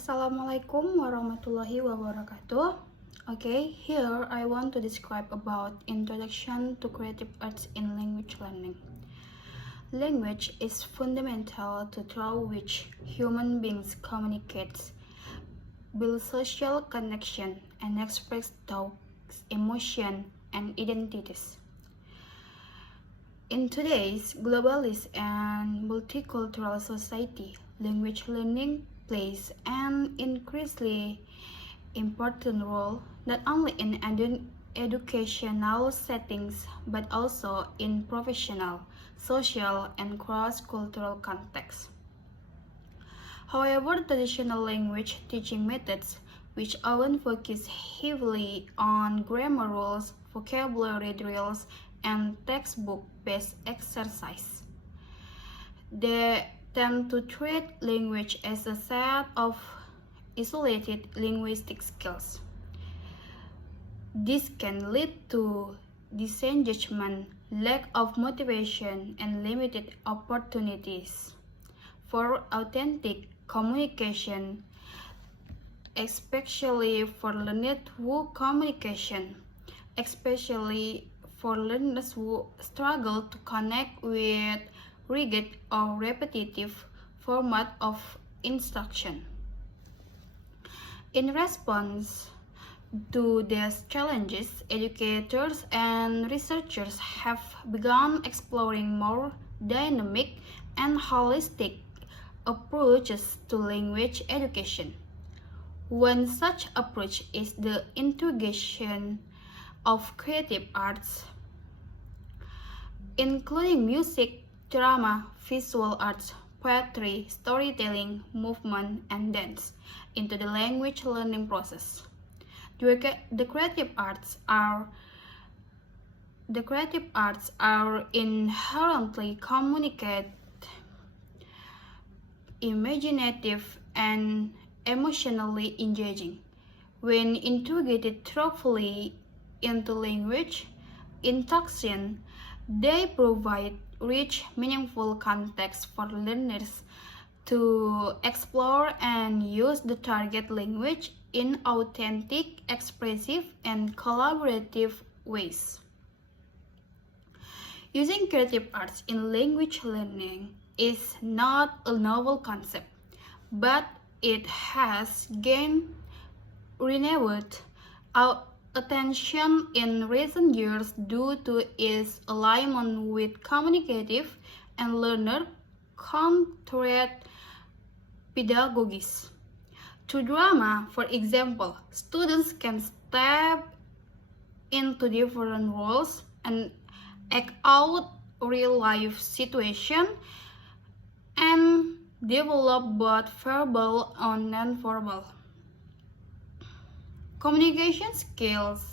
Assalamualaikum warahmatullahi wabarakatuh. Okay, here I want to describe about introduction to creative arts in language learning. Language is fundamental to through which human beings communicate, build social connection, and express thoughts, emotion, and identities. In today's globalist and multicultural society, language learning plays an increasingly important role not only in educational settings but also in professional, social, and cross-cultural contexts. However, traditional language teaching methods, which often focus heavily on grammar rules, vocabulary drills, and textbook-based exercise, they tend to treat language as a set of isolated linguistic skills. This can lead to disengagement, lack of motivation, and limited opportunities for authentic communication, especially for learners who struggle to connect with rigid or repetitive format of instruction. In response to these challenges, educators and researchers have begun exploring more dynamic and holistic approaches to language education. One such approach is the integration of creative arts, including music, drama, visual arts, poetry, storytelling, movement, and dance, into the language learning process. The creative arts are inherently communicative, imaginative, and emotionally engaging. When integrated thoroughly into language instruction, they provide rich, meaningful context for learners to explore and use the target language in authentic, expressive, and collaborative ways. Using creative arts in language learning is not a novel concept, but it has gained renewed attention in recent years due to its alignment with communicative and learner-centered pedagogies. Through drama, for example, students can step into different roles and act out real-life situations and develop both verbal and non-verbal communication skills.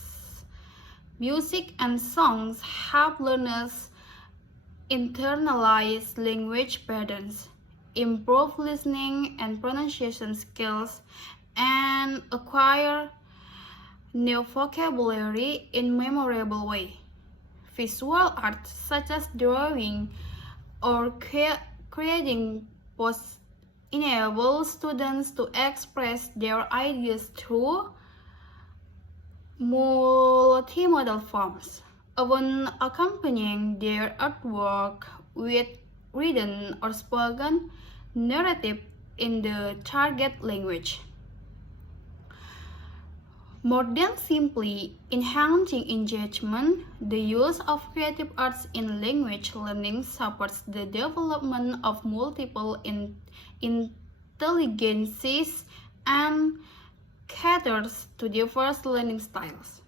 Music and songs help learners internalize language patterns, improve listening and pronunciation skills, and acquire new vocabulary in memorable way. Visual arts such as drawing or creating posts enable students to express their ideas through multimodal forms, often accompanying their artwork with written or spoken narrative in the target language. More than simply enhancing engagement, the use of creative arts in language learning supports the development of multiple intelligences and caters to diverse learning styles.